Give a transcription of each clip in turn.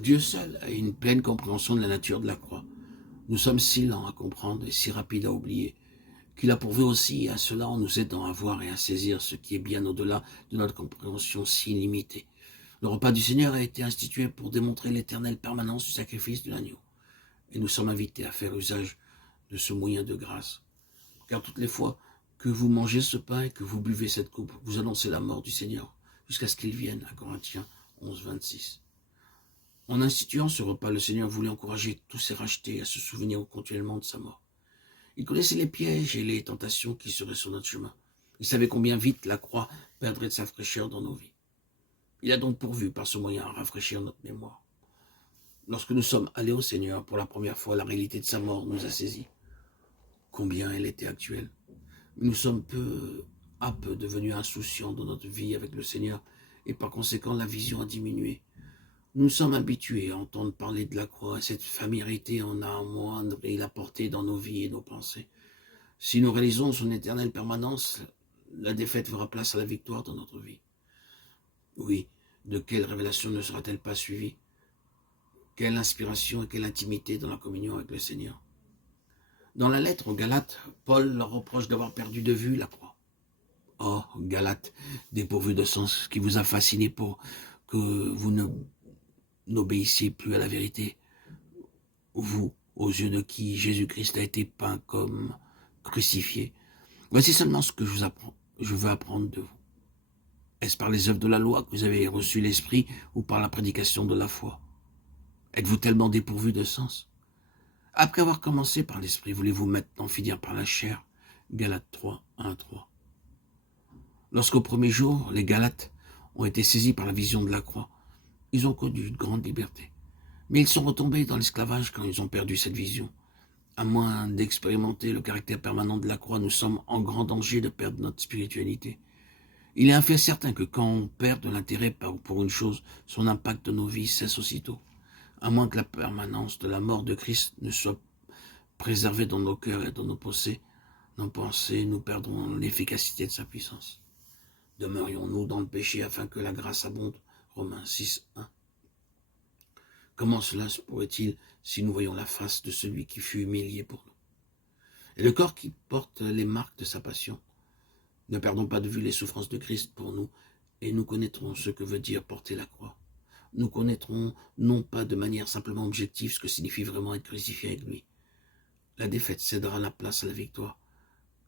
Dieu seul a une pleine compréhension de la nature de la croix. Nous sommes si lents à comprendre et si rapides à oublier, qu'il a pourvu aussi à cela en nous aidant à voir et à saisir ce qui est bien au-delà de notre compréhension si limitée. Le repas du Seigneur a été institué pour démontrer l'éternelle permanence du sacrifice de l'agneau. Et nous sommes invités à faire usage de ce moyen de grâce. Car toutes les fois que vous mangez ce pain et que vous buvez cette coupe, vous annoncez la mort du Seigneur jusqu'à ce qu'il vienne, à Corinthiens 11, 26. En instituant ce repas, le Seigneur voulait encourager tous ses rachetés à se souvenir continuellement de sa mort. Il connaissait les pièges et les tentations qui seraient sur notre chemin. Il savait combien vite la croix perdrait de sa fraîcheur dans nos vies. Il a donc pourvu par ce moyen à rafraîchir notre mémoire. Lorsque nous sommes allés au Seigneur pour la première fois, la réalité de sa mort nous a saisis. Combien elle était actuelle. Nous sommes peu à peu devenus insouciants dans notre vie avec le Seigneur et par conséquent la vision a diminué. Nous sommes habitués à entendre parler de la croix et cette familiarité en a amoindri la portée dans nos vies et nos pensées. Si nous réalisons son éternelle permanence, la défaite fera place à la victoire dans notre vie. Oui, de quelle révélation ne sera-t-elle pas suivie? Quelle inspiration et quelle intimité dans la communion avec le Seigneur. Dans la lettre aux Galates, Paul leur reproche d'avoir perdu de vue la croix. Oh, Galates, dépourvus de sens, qui vous a fasciné pour que vous n'obéissiez plus à la vérité. Vous, aux yeux de qui Jésus-Christ a été peint comme crucifié. Voici seulement ce que je veux apprendre de vous. Est-ce par les œuvres de la loi que vous avez reçu l'Esprit ou par la prédication de la foi? Êtes-vous tellement dépourvu de sens? Après avoir commencé par l'Esprit, voulez-vous maintenant finir par la chair? Galates 3, 1, 3. Lorsqu'au premier jour, les Galates ont été saisis par la vision de la croix, ils ont connu une grande liberté. Mais ils sont retombés dans l'esclavage quand ils ont perdu cette vision. À moins d'expérimenter le caractère permanent de la croix, nous sommes en grand danger de perdre notre spiritualité. Il est un fait certain que quand on perd de l'intérêt pour une chose, son impact dans nos vies cesse aussitôt. À moins que la permanence de la mort de Christ ne soit préservée dans nos cœurs et dans nos pensées, nous perdrons l'efficacité de sa puissance. Demeurions-nous dans le péché afin que la grâce abonde. Romains 6, 1. Comment cela se pourrait-il si nous voyons la face de celui qui fut humilié pour nous? Et le corps qui porte les marques de sa passion. Ne perdons pas de vue les souffrances de Christ pour nous, et nous connaîtrons ce que veut dire porter la croix. Nous connaîtrons non pas de manière simplement objective ce que signifie vraiment être crucifié avec lui. La défaite cédera la place à la victoire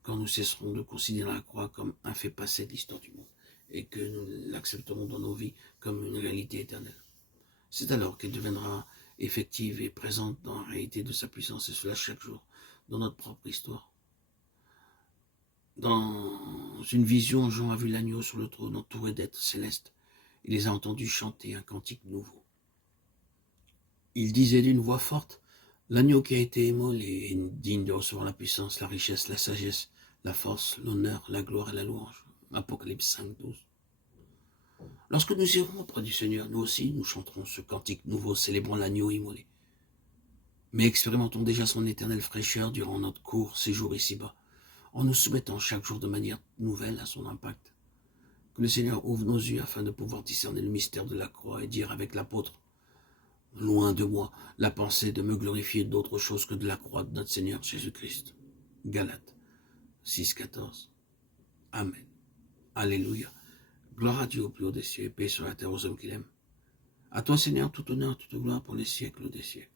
quand nous cesserons de considérer la croix comme un fait passé de l'histoire du monde et que nous l'accepterons dans nos vies comme une réalité éternelle. C'est alors qu'elle deviendra effective et présente dans la réalité de sa puissance, et cela chaque jour, dans notre propre histoire. Dans une vision, Jean a vu l'agneau sur le trône entouré d'êtres célestes. Il les a entendus chanter un cantique nouveau. Il disait d'une voix forte, l'agneau qui a été immolé est digne de recevoir la puissance, la richesse, la sagesse, la force, l'honneur, la gloire et la louange. Apocalypse 5, 12. Lorsque nous irons auprès du Seigneur, nous aussi, nous chanterons ce cantique nouveau célébrant l'agneau immolé. Mais expérimentons déjà son éternelle fraîcheur durant notre court séjour ici-bas, en nous soumettant chaque jour de manière nouvelle à son impact. Que le Seigneur ouvre nos yeux afin de pouvoir discerner le mystère de la croix et dire avec l'apôtre, loin de moi la pensée de me glorifier d'autre chose que de la croix de notre Seigneur Jésus-Christ. Galates 6, 14. Amen. Alléluia. Gloire à Dieu au plus haut des cieux et paix sur la terre aux hommes qu'il aime. À toi, Seigneur, tout honneur, toute gloire pour les siècles des siècles.